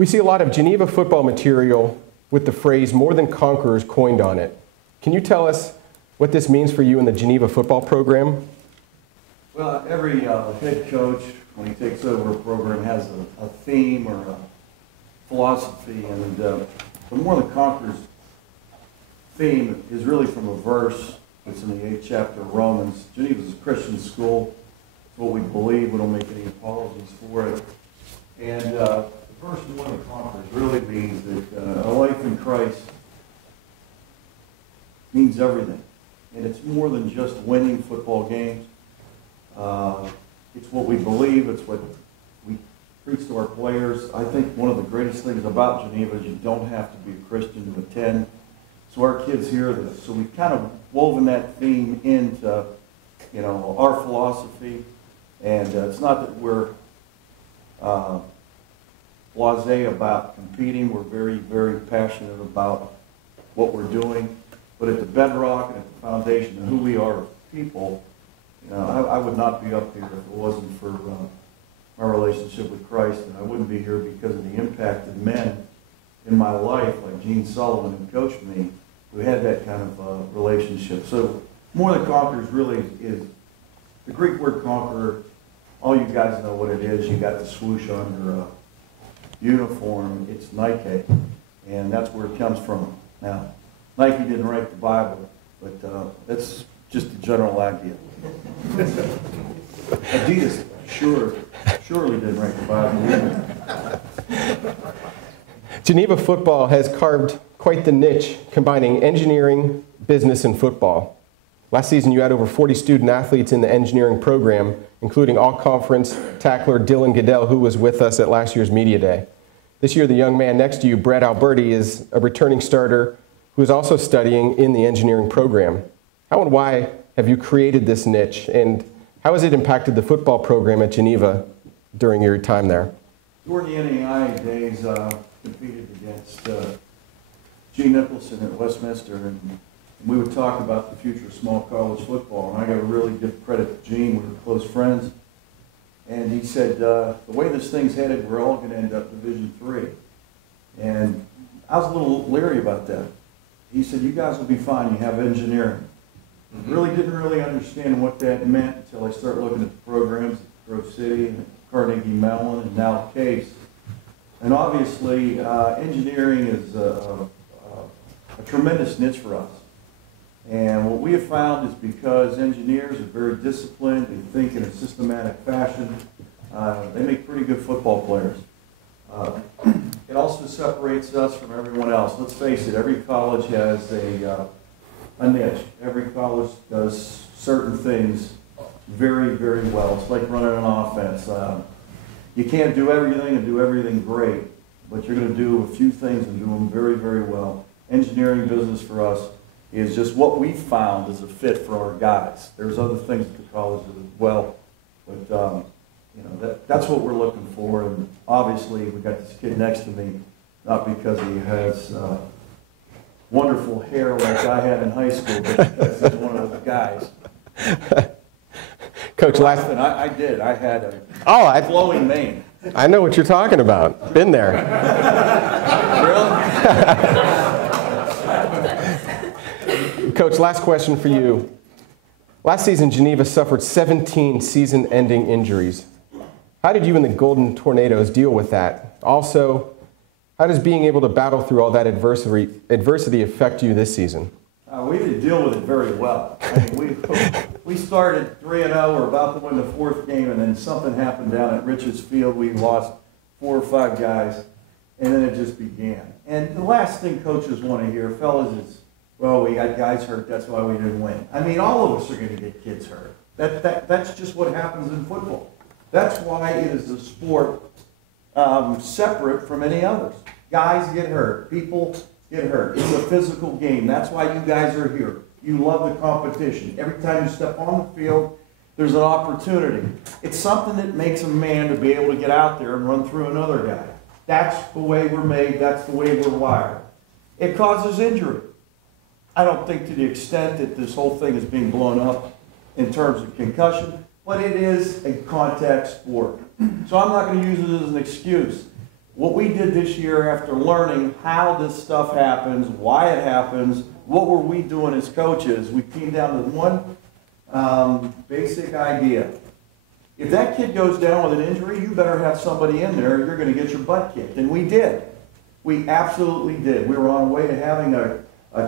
We see a lot of Geneva football material with the phrase "more than conquerors" coined on it. Can you tell us what this means for you in the Geneva football program? Well, every head coach, when he takes over a program, has a theme or a philosophy, and the more than conquerors theme is really from a verse that's in the 8th chapter of Romans. Geneva is a Christian school. It's what we believe. We don't make any apologies for it. And the verse "more than conquerors" really means that a life in Christ means everything. And it's more than just winning football games. It's what we believe. It's what we preach to our players. I think one of the greatest things about Geneva is you don't have to be a Christian to attend. So our kids hear this. So we've kind of woven that theme into, our philosophy. And it's not that we're blasé about competing. We're very, very passionate about what we're doing. But at the bedrock and at the foundation of who we are as people, I would not be up here if it wasn't for my relationship with Christ, and I wouldn't be here because of the impact of men in my life, like Gene Sullivan, who coached me, who had that kind of relationship. So more than conquerors really is the Greek word conqueror. All you guys know what it is. You got the swoosh on your uniform. It's Nike, and that's where it comes from. Now, Nike didn't write the Bible, but that's just a general idea. Adidas surely didn't write the Bible either. Geneva football has carved quite the niche, combining engineering, business, and football. Last season, you had over 40 student athletes in the engineering program, including all-conference tackler Dylan Goodell, who was with us at last year's Media Day. This year, the young man next to you, Brett Alberti, is a returning starter who is also studying in the engineering program. How and why have you created this niche, and how has it impacted the football program at Geneva during your time there? During the NAI days, competed against Gene Nicholson at Westminster, and we would talk about the future of small college football, and I got to really give credit to Gene. We were close friends, and he said, the way this thing's headed, we're all going to end up Division III. And I was a little leery about that. He said, you guys will be fine, you have engineering. Really didn't really understand what that meant until I started looking at the programs at Grove City and Carnegie Mellon and now Case. And obviously, engineering is a tremendous niche for us. And what we have found is because engineers are very disciplined, they think in a systematic fashion, they make pretty good football players. It also separates us from everyone else. Let's face it, every college has a niche. Every college does certain things very, very well. It's like running an offense. You can't do everything and do everything great, but you're going to do a few things and do them very, very well. Engineering business for us is just what we found as a fit for our guys. There's other things at the college as well, but that's what we're looking for. And obviously, we got this kid next to me, not because he has wonderful hair like I had in high school, but because he's one of those guys. Coach, I did. I had a flowing mane. I know what you're talking about. Been there. Really? Coach, last question for you. Last season, Geneva suffered 17 season-ending injuries. How did you and the Golden Tornadoes deal with that? Also, how does being able to battle through all that adversity affect you this season? We didn't deal with it very well. I mean, we started 3-0. We're about to win the 4th game, and then something happened down at Richards Field. We lost 4 or 5 guys, and then it just began. And the last thing coaches want to hear, fellas, is, well, we got guys hurt, that's why we didn't win. I mean, all of us are going to get kids hurt. That's just what happens in football. That's why it is a sport separate from any others. Guys get hurt. People get hurt. It's a physical game. That's why you guys are here. You love the competition. Every time you step on the field, there's an opportunity. It's something that makes a man to be able to get out there and run through another guy. That's the way we're made. That's the way we're wired. It causes injury. I don't think to the extent that this whole thing is being blown up in terms of concussion, but it is a contact sport. So I'm not going to use it as an excuse. What we did this year after learning how this stuff happens, why it happens, what were we doing as coaches, we came down to one basic idea. If that kid goes down with an injury, you better have somebody in there, you're going to get your butt kicked. And we did. We absolutely did. We were on our way to having a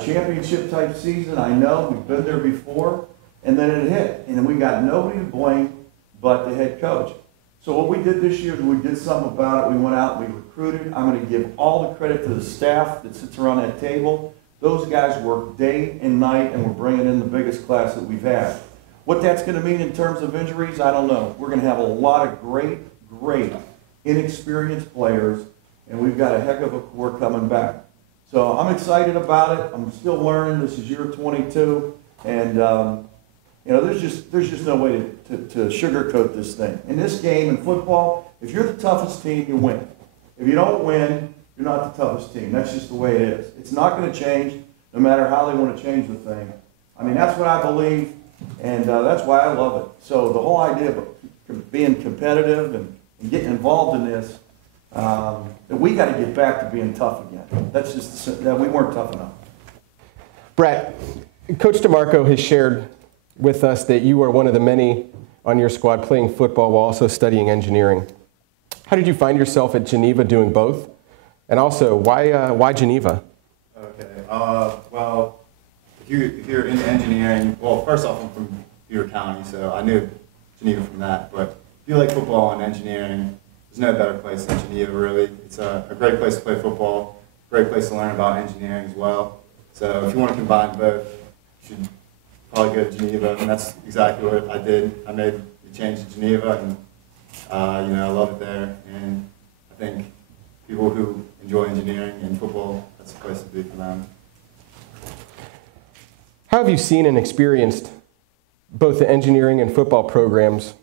championship type season. I know, we've been there before, and then it hit. And we got nobody to blame but the head coach. So what we did this year is we did something about it. We went out and we recruited. I'm going to give all the credit to the staff that sits around that table. Those guys work day and night, and we're bringing in the biggest class that we've had. What that's going to mean in terms of injuries, I don't know. We're going to have a lot of great, inexperienced players, and we've got a heck of a core coming back. So I'm excited about it. I'm still learning. This is year 22, and you know, there's just no way to sugarcoat this thing. In this game, in football, if you're the toughest team, you win. If you don't win, you're not the toughest team. That's just the way it is. It's not going to change, no matter how they want to change the thing. I mean, that's what I believe, and that's why I love it. So the whole idea of being competitive and getting involved in this, that we got to get back to being tough again. That's just that we weren't tough enough. Brett, Coach DeMarco has shared with us that you are one of the many on your squad playing football while also studying engineering. How did you find yourself at Geneva doing both? And also, why Geneva? Okay, well, if you're in engineering, well, first off, I'm from Beaver County, so I knew Geneva from that. But if you like football and engineering, there's no better place than Geneva, really. It's a great place to play football, great place to learn about engineering as well. So if you want to combine both, you should probably go to Geneva, and that's exactly what I did. I made the change to Geneva, and you know, I love it there. And I think people who enjoy engineering and football, that's the place to be for them. How have you seen and experienced both the engineering and football programs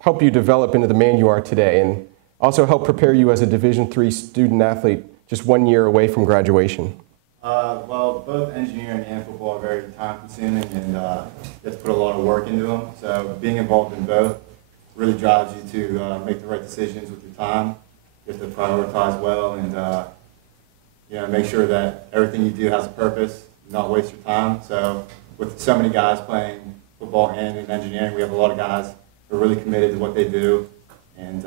help you develop into the man you are today, and also help prepare you as a Division III student athlete just 1 year away from graduation? Well, both engineering and football are very time-consuming, and you have to put a lot of work into them. So being involved in both really drives you to make the right decisions with your time. You have to prioritize well, and you know, make sure that everything you do has a purpose, not waste your time. So with so many guys playing football and in engineering, we have a lot of guys who are really committed to what they do, and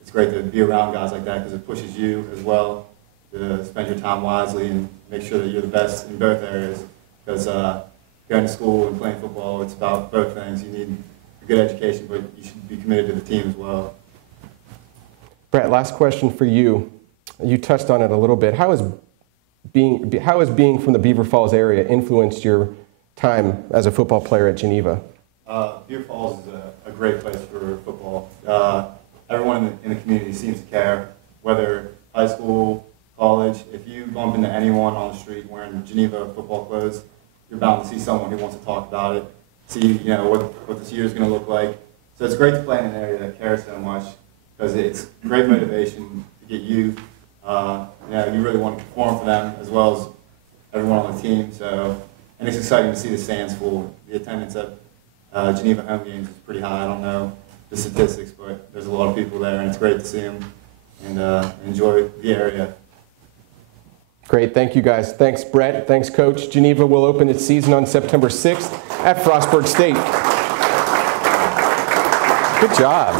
it's great to be around guys like that because it pushes you as well to spend your time wisely and make sure that you're the best in both areas. Because going to school and playing football, it's about both things. You need a good education, but you should be committed to the team as well. Brett, last question for you. You touched on it a little bit. How has being from the Beaver Falls area influenced your time as a football player at Geneva? Beaver Falls is a great place for football. Everyone in the community seems to care, whether high school, college. If you bump into anyone on the street wearing Geneva football clothes, you're bound to see someone who wants to talk about it, see what this year is going to look like. So it's great to play in an area that cares so much, because it's great motivation to get you. You really want to perform for them as well as everyone on the team. So, and it's exciting to see the stands full. The attendance at Geneva home games is pretty high. I don't know the statistics, but there's a lot of people there, and it's great to see them and enjoy the area. Great, thank you guys. Thanks, Brett. Thanks, Coach. Geneva will open its season on September 6th at Frostburg State. Good job.